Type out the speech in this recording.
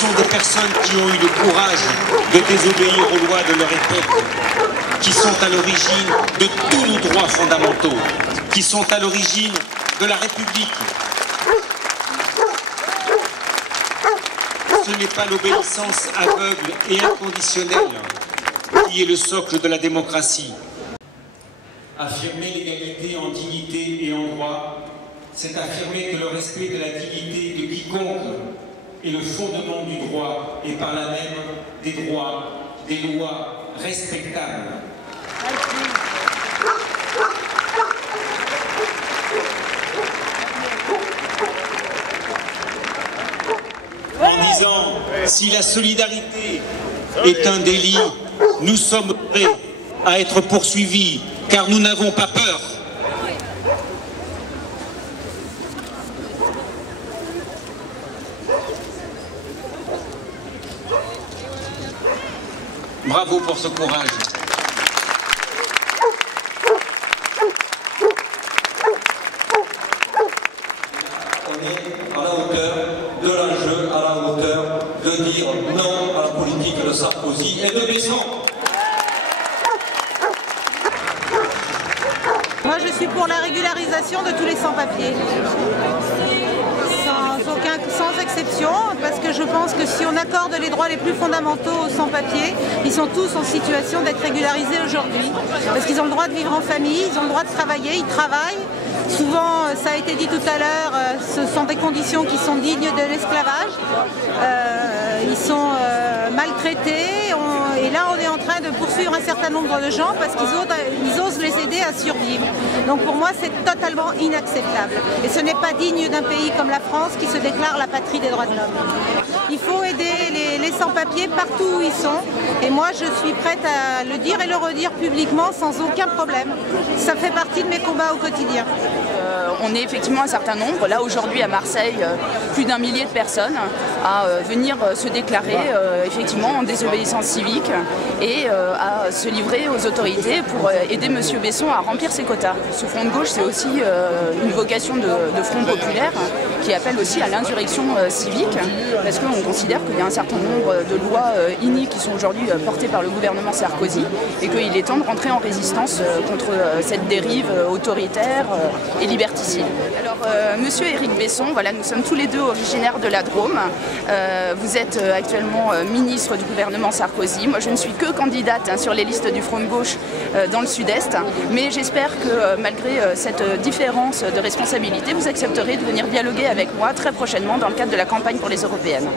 sont des personnes qui ont eu le courage de désobéir aux lois de leur époque, qui sont à l'origine de tous nos droits fondamentaux, qui sont à l'origine de la République. Ce n'est pas l'obéissance aveugle et inconditionnelle qui est le socle de la démocratie. Affirmer l'égalité en dignité et en droit, c'est affirmer que le respect de la dignité de quiconque est le fondement du droit et par là même des droits, des lois respectables. En disant, si la solidarité est un délit, nous sommes prêts à être poursuivis, car nous n'avons pas peur. Bravo pour ce courage. On est à la hauteur de l'enjeu, à la hauteur de dire non à la politique de Sarkozy et de Besson. Moi, je suis pour la régularisation de tous les sans-papiers. Sans exception, parce que je pense que si on accorde les droits les plus fondamentaux aux sans-papiers, ils sont tous en situation d'être régularisés aujourd'hui. Parce qu'ils ont le droit de vivre en famille, ils ont le droit de travailler, ils travaillent. Souvent, ça a été dit tout à l'heure, ce sont des conditions qui sont dignes de l'esclavage. Ils sont maltraités. Et là, on est en train de poursuivre un certain nombre de gens parce qu'ils osent les aider à survivre. Donc pour moi, c'est totalement inacceptable. Et ce n'est pas digne d'un pays comme la France qui se déclare la patrie des droits de l'homme. Il faut aider les sans-papiers partout où ils sont. Et moi, je suis prête à le dire et le redire publiquement sans aucun problème. Ça fait partie de mes combats au quotidien. On est effectivement un certain nombre, là aujourd'hui à Marseille, plus d'1 millier de personnes à venir se déclarer effectivement en désobéissance civique et à se livrer aux autorités pour aider M. Besson à remplir ses quotas. Ce front de gauche, c'est aussi une vocation de front populaire qui appelle aussi à l'insurrection civique parce qu'on considère qu'il y a un certain nombre de lois iniques qui sont aujourd'hui portées par le gouvernement Sarkozy et qu'il est temps de rentrer en résistance contre cette dérive autoritaire et liberticide. Alors, Monsieur Éric Besson, voilà, nous sommes tous les deux originaires de la Drôme. Vous êtes actuellement ministre du gouvernement Sarkozy. Moi, je ne suis que candidate sur les listes du Front de gauche dans le Sud-Est. Mais j'espère que malgré cette différence de responsabilité, vous accepterez de venir dialoguer avec moi très prochainement dans le cadre de la campagne pour les européennes.